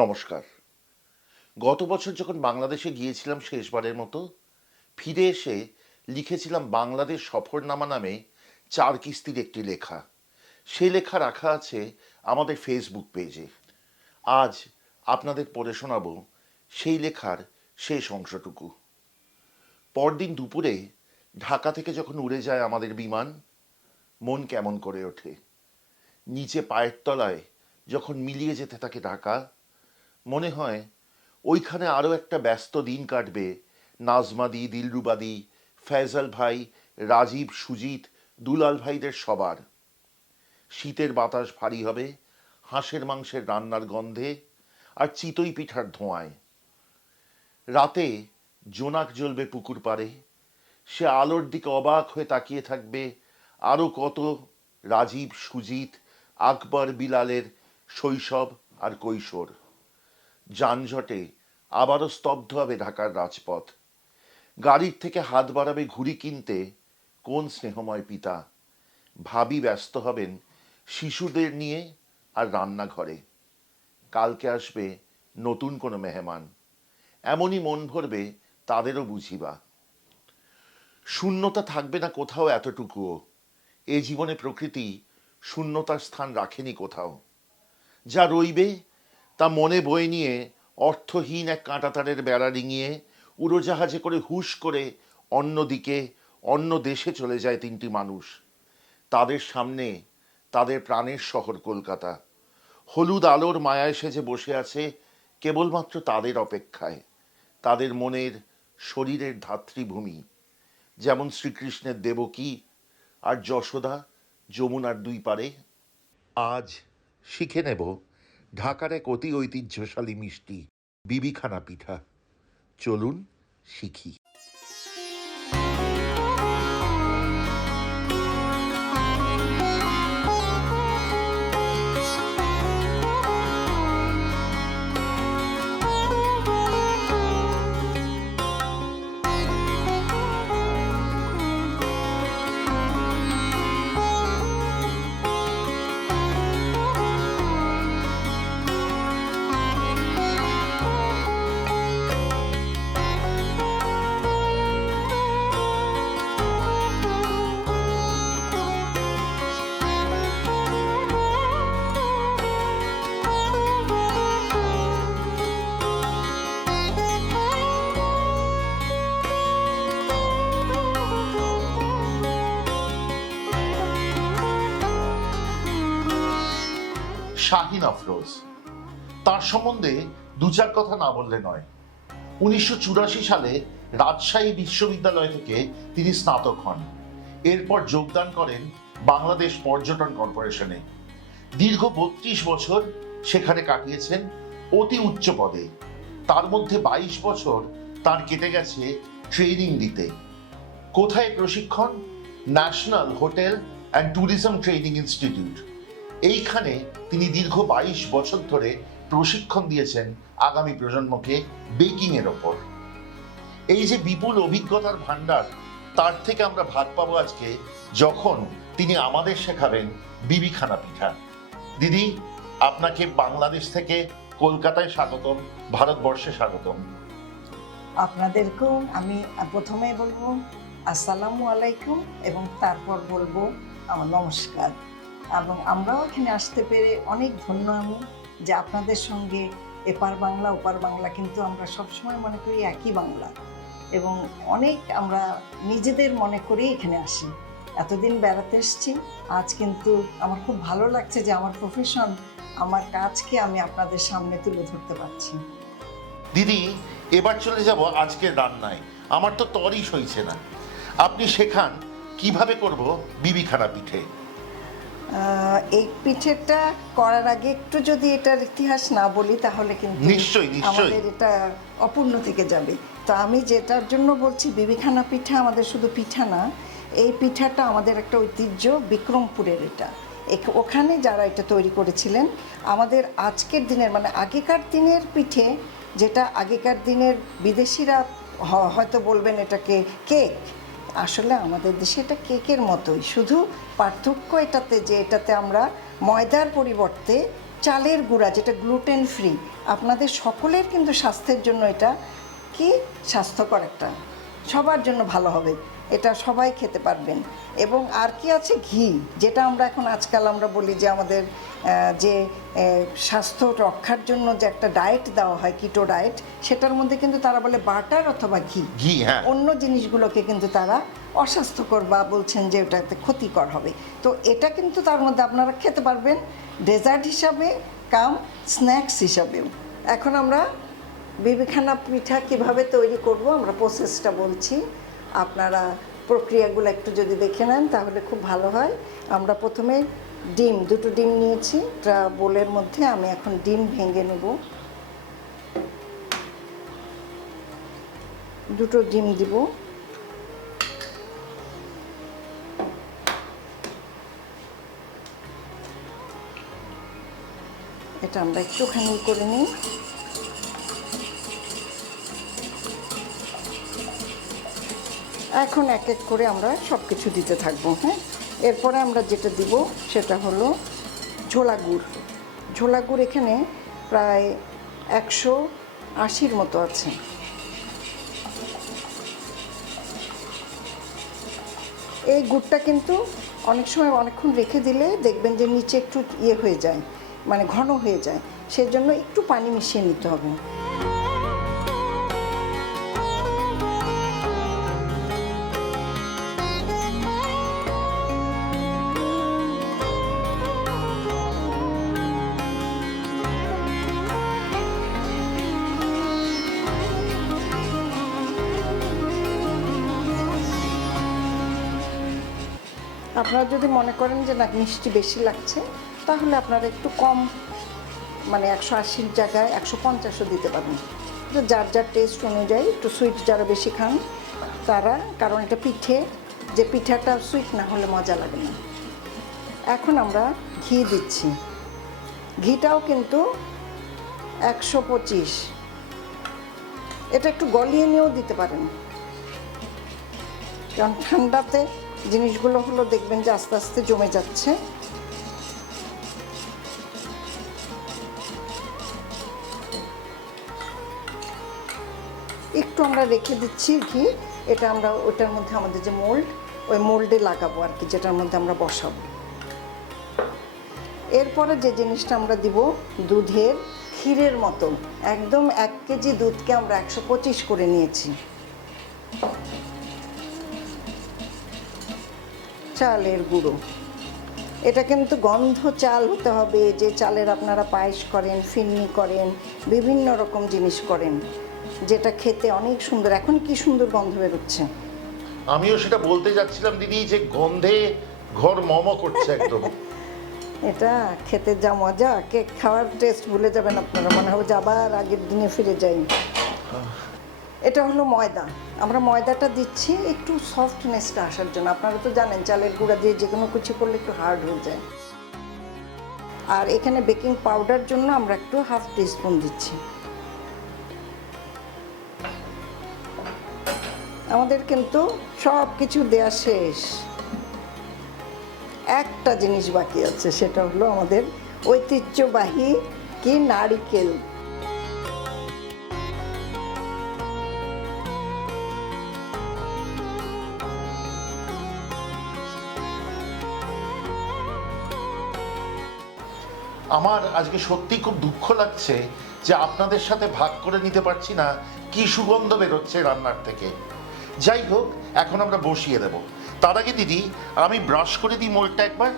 নমস্কার। গত বছর যখন বাংলাদেশে গিয়েছিলাম শেষবারের মতো, ফিরে এসে লিখেছিলাম বাংলাদেশ সফরনামা নামে ৪ কিস্তির একটি লেখা। সেই লেখা রাখা আছে আমাদের ফেসবুক পেজে। আজ আপনাদের পড়ে শোনাব সেই লেখার শেষ অংশটুকু। পরদিন দুপুরে ঢাকা থেকে যখন উড়ে যায় আমাদের বিমান, মন কেমন করে ওঠে। নিচে পায়ের তলায় যখন মিলিয়ে যেতে থাকে ঢাকা, মনে হয় ওইখানে আরও একটা ব্যস্ত দিন কাটবে নাজমাদি, দিলরুবাদি, ফয়সাল ভাই, রাজীব, সুজিত, দুলাল ভাইদের সবার। শীতের বাতাস ভারী হবে হাঁসের মাংসের রান্নার গন্ধে আর চিতই পিঠার ধোঁয়ায়। রাতে জোনাক জ্বলবে পুকুর পাড়ে, সে আলোর দিকে অবাক হয়ে তাকিয়ে থাকবে আরও কত রাজীব, সুজিত, আকবর, বিলালের শৈশব আর কৈশোর। যানজটে আবারও স্তব্ধ হবে ঢাকার রাজপথ। গাড়ির থেকে হাত বাড়াবে ঘুড়ি কিনতে কোন স্নেহময় পিতা। ভাবি ব্যস্ত হবেন শিশুদের নিয়ে আর রান্নাঘরে। কালকে আসবে নতুন কোনো মেহমান, এমনই মন ভরবে তাদেরও বুঝিবা। শূন্যতা থাকবে না কোথাও এতটুকুও। এ জীবনে প্রকৃতি শূন্যতার স্থান রাখেনি কোথাও। যা রইবে তা মনে বয়ে নিয়ে অর্থহীন এক কাঁটাতারের বেড়া ডিঙিয়ে উড়োজাহাজে করে হুশ করে অন্যদিকে অন্য দেশে চলে যায় ৩টি মানুষ। তাদের সামনে তাদের প্রাণের শহর কলকাতা। হলুদ আলোর মায়ায় সেজে বসে আছে কেবলমাত্র তাদের অপেক্ষায়, তাদের মনের শরীরের ধাত্রীভূমি। যেমন শ্রীকৃষ্ণের দেবকী আর যশোদা যমুনার দুই পারে। আজ শিখে নেব ঢাকার এক অতি ঐতিহ্যশালী মিষ্টি বিবিখানা পিঠা। চলুন শিখি। শাহিন আফরোজ, তার সম্বন্ধে দু চার কথা না বললে নয়। ১৯৮৪ সালে রাজশাহী বিশ্ববিদ্যালয় থেকে তিনি স্নাতক হন। এরপর যোগদান করেন বাংলাদেশ পর্যটন কর্পোরেশনে। দীর্ঘ ৩২ বছর সেখানে কাটিয়েছেন অতি উচ্চ পদে। তার মধ্যে ২২ বছর তার কেটে গেছে ট্রেনিং দিতে। কোথায় প্রশিক্ষণ? National hotel and tourism training institute. এইখানে তিনি দীর্ঘ ২২ বছর ধরে প্রশিক্ষণ দিয়েছেন আগামী প্রজন্মকে বেকিং এর ওপর। এই যে বিপুল অভিজ্ঞতার ভান্ডার, তার থেকে আমরা ভাগ পাবো আজকে যখন তিনি আমাদের শেখাবেন বিবিখানা পিঠা। দিদি, আপনাকে বাংলাদেশ থেকে কলকাতায় স্বাগতম, ভারতবর্ষে স্বাগতম। আপনাদেরকেও আমি প্রথমে বলবো আসসালামু আলাইকুম এবং তারপর বলবো আমার নমস্কার। এবং আমরাও এখানে আসতে পেরে অনেক ধন্য আমি যে আপনাদের সঙ্গে এপার বাংলা ওপার বাংলা, কিন্তু আমরা সবসময় মনে করি একই বাংলা এবং অনেক আমরা নিজেদের মনে করেই এখানে আসি। এতদিন বেড়াতে এসেছি, আজ কিন্তু আমার খুব ভালো লাগছে যে আমার প্রফেশন, আমার কাজকে আমি আপনাদের সামনে তুলে ধরতে পারছি। দিদি, এবার চলে যাব আজকের রান্নায়। আমার তো তরই সইছে না, আপনি শেখান কিভাবে করব বিবিখানা পিঠে। এই পিঠেটা করার আগে একটু যদি এটার ইতিহাস না বলি তাহলে কিন্তু আমাদের এটা অপূর্ণ থেকে যাবে। তো আমি যেটার জন্য বলছি বিবিখানা পিঠা আমাদের শুধু পিঠা না, এই পিঠাটা আমাদের একটা ঐতিহ্য, বিক্রমপুরের। এটা ওখানে যারা এটা তৈরি করেছিলেন আমাদের আজকের দিনের মানে আগেকার দিনের পিঠে, যেটা আগেকার দিনের বিদেশিরা হয়তো বলবেন এটাকে কেক, আসলে আমাদের দেশে এটা কেকের মতোই, শুধু পার্থক্য এটাতে যে এটাতে আমরা ময়দার পরিবর্তে চালের গুঁড়া, যেটা গ্লুটেন ফ্রি। আপনাদের সকলের কিন্তু স্বাস্থ্যের জন্য এটা কি স্বাস্থ্যকর, একটা সবার জন্য ভালো হবে, এটা সবাই খেতে পারবেন। এবং আর কি আছে, ঘি, যেটা আমরা এখন আজকাল আমরা বলি যে আমাদের যে স্বাস্থ্য রক্ষার জন্য যে একটা ডায়েট দেওয়া হয়, কিটো ডায়েট, সেটার মধ্যে কিন্তু তারা বলে বাটার অথবা ঘি। ঘি, হ্যাঁ। অন্য জিনিসগুলোকে কিন্তু তারা অস্বাস্থ্যকর বা বলছেন যে ওটাতে ক্ষতিকর হবে। তো এটা কিন্তু তার মধ্যে আপনারা খেতে পারবেন ডেজার্ট হিসাবে কাম স্ন্যাক্স হিসাবেও। এখন আমরা বিবিখানা পিঠা কিভাবে তৈরি করব আমরা প্রসেসটা বলছি, আপনারা প্রক্রিয়াগুলো একটু যদি দেখে নেন তাহলে খুব ভালো হয়। আমরা প্রথমে দুটো ডিম নিয়েছি, একটা বোলের মধ্যে আমি এখন ডিম ভেঙে নেব। দুটো ডিম দিব। এটা আমরা একটুখানি করে নিই। এখন এক এক করে আমরা সব কিছু দিতে থাকবো। হ্যাঁ, এরপরে আমরা যেটা দিব সেটা হলো ঝোলা গুড়। ঝোলা গুড় এখানে প্রায় 180 মতো আছে। এই গুড়টা কিন্তু অনেক সময় অনেকক্ষণ রেখে দিলে দেখবেন যে নিচে একটু ইয়ে হয়ে যায়, মানে ঘন হয়ে যায়, সেজন্য একটু পানি মিশিয়ে নিতে হবে। আপনারা যদি মনে করেন যে না মিষ্টি বেশি লাগছে, তাহলে আপনারা একটু কম, মানে 180 জায়গায় 150ও দিতে পারেন। যার যার টেস্ট অনুযায়ী, একটু সুইট যারা বেশি খান তারা, কারণ এটা পিঠে, যে পিঠাটা সুইট না হলে মজা লাগে না। এখন আমরা ঘি দিচ্ছি। ঘিটাও কিন্তু 125। এটা একটু গলিয়ে নিয়েও দিতে পারেন, কারণ ঠান্ডাতে জিনিসগুলো হলো দেখবেন যে আস্তে আস্তে জমে যাচ্ছে। একটু আমরা রেখে দিচ্ছি ঘি, এটা আমরা ওটার মধ্যে আমাদের যে মোল্ড, ওই মোল্ডে লাগাবো আর কি, যেটার মধ্যে আমরা বসাবো। এরপরে যে জিনিসটা আমরা দিব, দুধের ক্ষীরের মতো, একদম 1 কেজি দুধকে আমরা 125 করে নিয়েছি। চালের গুঁড়ো, এটা কিন্তু গন্ধ চাল হতে হবে, যে চালের আপনারা পায়েস করেন, ফিরনি করেন, বিভিন্ন রকম জিনিস করেন, যেটা খেতে অনেক সুন্দর। এখন কি সুন্দর গন্ধ বেরোচ্ছে। আমিও সেটা বলতে যাচ্ছিলাম দিদি, যে গন্ধে ঘর মম করছে একদম। এটা খেতে যা মজা, কেক খাওয়ার টেস্ট ভুলে যাবেন আপনারা, মনে হবে যে আবার আগের দিনে ফিরে যাই। এটা হলো ময়দা। আমরা ময়দাটা দিচ্ছি একটু সফটনেসটা আসার জন্য। আপনারা তো জানেন চালের গুঁড়া দিয়ে যে কোনো কিছু করলে একটু হার্ড হয়ে যায়। আর এখানে বেকিং পাউডার জন্য আমরা একটু 1/2 টিস্পুন দিচ্ছি। আমাদের কিন্তু সব কিছু দেয়া শেষ, একটা জিনিস বাকি আছে, সেটা হলো আমাদের ঐতিহ্যবাহী কি নারিকেল। আমার আজকে সত্যি খুব দুঃখ লাগছে যে আপনাদের সাথে ভাগ করে নিতে পারছি না কি সুগন্ধ বেরোচ্ছে রান্নার থেকে। যাই হোক, এখন আমরা বসিয়ে দেব। তার আগে দিদি আমি ব্রাশ করে দিই মোলটা একবার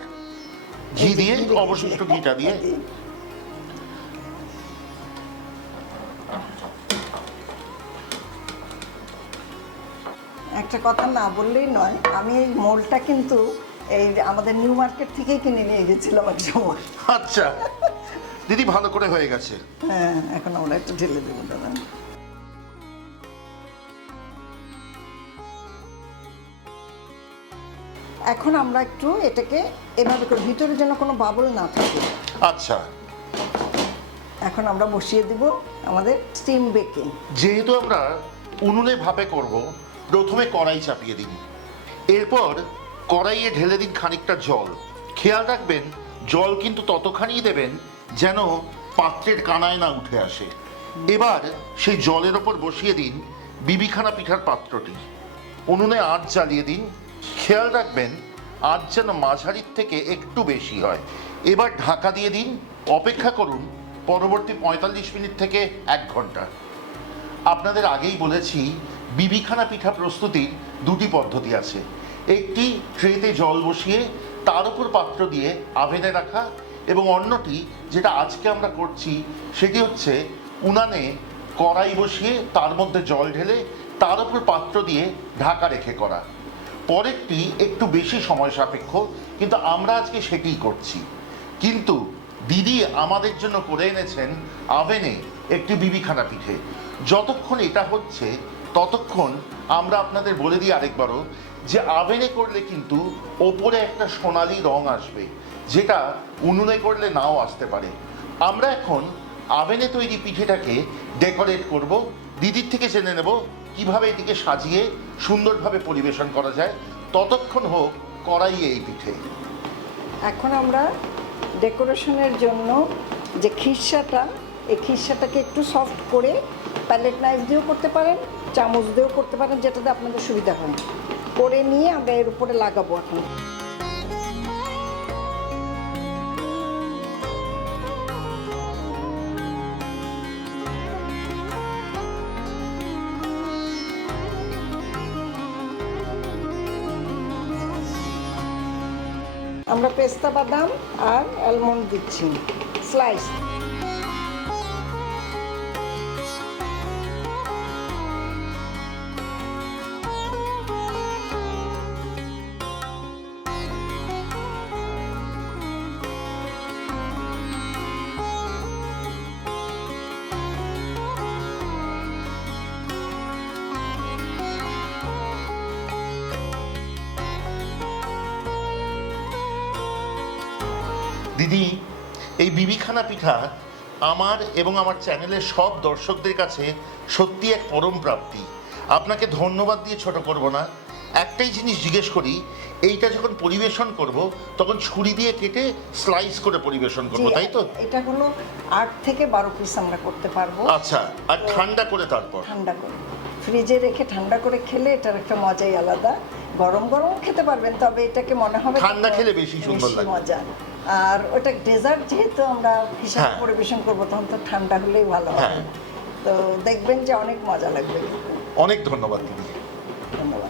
ঘি দিয়ে, অবশিষ্ট ঘিটা দিয়ে। একটা কথা না বললেই নয়, আমি এই মোলটা কিন্তু এই আমাদের নিউ মার্কেট থেকেই কিনে নিয়ে গেছিলাম এক সময়। আচ্ছা দিদি, ভালো করে হয়ে গেছে। হ্যাঁ, এখন আমরা একটু ঢেলে দেবো দাদা। এখন আমরা একটু এটাকে এভাবে করে, ভিতরে যেন কোনো বাবল না থাকে। আচ্ছা, এখন আমরা বসিয়ে দিব আমাদের স্টিম বেকে। যেহেতু আমরা উনুনে ভাপে করব, প্রথমে কড়াই চাপিয়ে দিন। এরপর কড়াইয়ে ঢেলে দিন খানিকটা জল। খেয়াল রাখবেন জল কিন্তু ততখানি দেবেন যেন পাত্রের কানায় না উঠে আসে। এবার সেই জলের ওপর বসিয়ে দিন বিবিখানা পিঠার পাত্রটি, উনুনে আঁচ জ্বালিয়ে দিন। খেয়াল রাখবেন আঁচ যেন মাঝারির থেকে একটু বেশি হয়। এবার ঢাকা দিয়ে দিন, অপেক্ষা করুন পরবর্তী 45 মিনিট থেকে 1 ঘন্টা। আপনাদের আগেই বলেছি বিবিখানা পিঠা প্রস্তুতির দুটি পদ্ধতি আছে। একটি ট্রেতে জল বসিয়ে তার উপর পাত্র দিয়ে আভেনে রাখা, এবং অন্যটি যেটা আজকে আমরা করছি সেটি হচ্ছে উনানে কড়াই বসিয়ে তার মধ্যে জল ঢেলে তার উপর পাত্র দিয়ে ঢাকা রেখে করা। পরেরটি একটু বেশি সময় সাপেক্ষ, কিন্তু আমরা আজকে সেটিই করছি। কিন্তু দিদি আমাদের জন্য করে এনেছেন আভেনে একটি বিবিখানা পিঠে। যতক্ষণ এটা হচ্ছে ততক্ষণ আমরা আপনাদের বলে দিই আরেকবারও যে আভেনে করলে কিন্তু ওপরে একটা সোনালি রং আসবে, যেটা উনুনে করলে নাও আসতে পারে। আমরা এখন আভেনে তৈরি পিঠেটাকে ডেকোরেট করব। দিদির থেকে জেনে নেব কিভাবে এটিকে সাজিয়ে সুন্দরভাবে পরিবেশন করা যায়। ততক্ষণ হোক কড়াইয়ে এই পিঠে। এখন আমরা ডেকোরেশনের জন্য যে খিরসাটা, এই খিরসাটাকে একটু সফট করে প্যালেট নাইফ দিয়েও করতে পারেন, চামচ দিয়েও করতে পারেন, যেটাতে আপনাদের সুবিধা হয়, করে নিয়ে আমরা এর উপরে লাগাবো। এখন আমরা পেস্তা বাদাম আর অ্যালমন্ড দিচ্ছি স্লাইস। দিদি, এই বিবিখানা পিঠা আমার এবং আমার চ্যানেলের সব দর্শকদের কাছে সত্যি এক পরম প্রাপ্তি। আপনাকে ধন্যবাদ দিয়ে ছোট করব না। একটাই জিনিস জিজ্ঞেস করি, এইটা যখন পরিবেশন করব তখন ছুরি দিয়ে কেটে স্লাইস করে পরিবেশন করব, তাই তো? এটা হলো 8 থেকে 12 পিস আমরা করতে পারবো। আচ্ছা, আর ঠান্ডা করে তারপর? ঠান্ডা করে ফ্রিজে রেখে ঠান্ডা করে খেলে এটার একটা মজাই আলাদা। গরম গরম খেতে পারবেন, তবে এটাকে মনে হবে ঠান্ডা খেলে বেশি সুন্দর লাগে, মজা। আর ওটা ডেজার্ট যেহেতু আমরা হিসাবে পরিবেশন করবো, তখন তো ঠান্ডা হলেই ভালো হবে। তো দেখবেন যে অনেক মজা লাগবে। অনেক ধন্যবাদ দিদি। ধন্যবাদ।